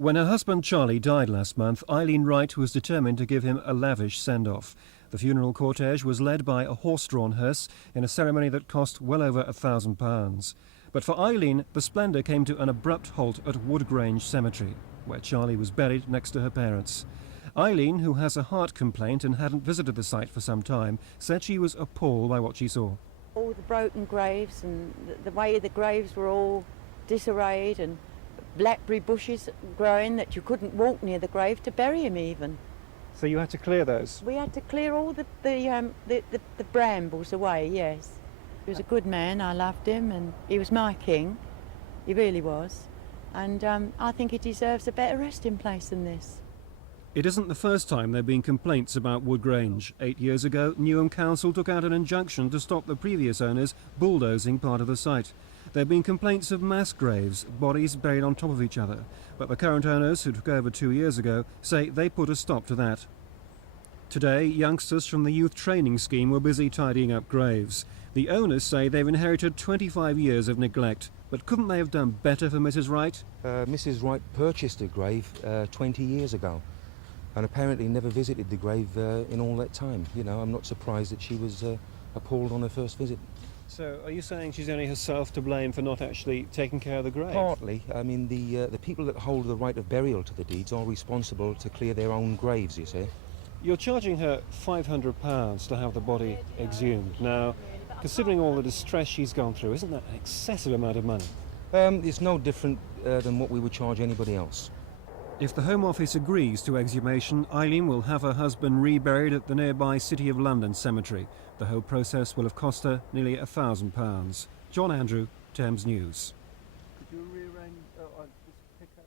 When her husband Charlie died last month, Eileen Wright was determined to give him a lavish send-off. The funeral cortege was led by a horse-drawn hearse in a ceremony that cost well over £1,000. But for Eileen, the splendour came to an abrupt halt at Woodgrange Cemetery, where Charlie was buried next to her parents. Eileen, who has a heart complaint and hadn't visited the site for some time, said she was appalled by what she saw. All the broken graves and the way the graves were all disarrayed, and blackberry bushes growing that you couldn't walk near the grave to bury him even. So you had to clear those? We had to clear all the brambles away, yes. He was a good man, I loved him, and he was my king. He really was. And I think he deserves a better resting place than this. It isn't the first time there have been complaints about Woodgrange. 8 years ago, Newham Council took out an injunction to stop the previous owners bulldozing part of the site. There have been complaints of mass graves, bodies buried on top of each other, but the current owners, who took over 2 years ago, say they put a stop to that. Today, youngsters from the youth training scheme were busy tidying up graves. The owners say they've inherited 25 years of neglect, but couldn't they have done better for Mrs. Wright? Mrs. Wright purchased a grave 20 years ago and apparently never visited the grave in all that time. You know, I'm not surprised that she was appalled on her first visit. So are you saying she's only herself to blame for not actually taking care of the grave? Partly. I mean, the people that hold the right of burial to the deeds are responsible to clear their own graves, you see. You're charging her £500 to have the body exhumed. Now, considering all the distress she's gone through, isn't that an excessive amount of money? It's no different than what we would charge anybody else. If the Home Office agrees to exhumation, Eileen will have her husband reburied at the nearby City of London cemetery. The whole process will have cost her nearly £1,000. John Andrew, Thames News. Could you rearrange, just pick up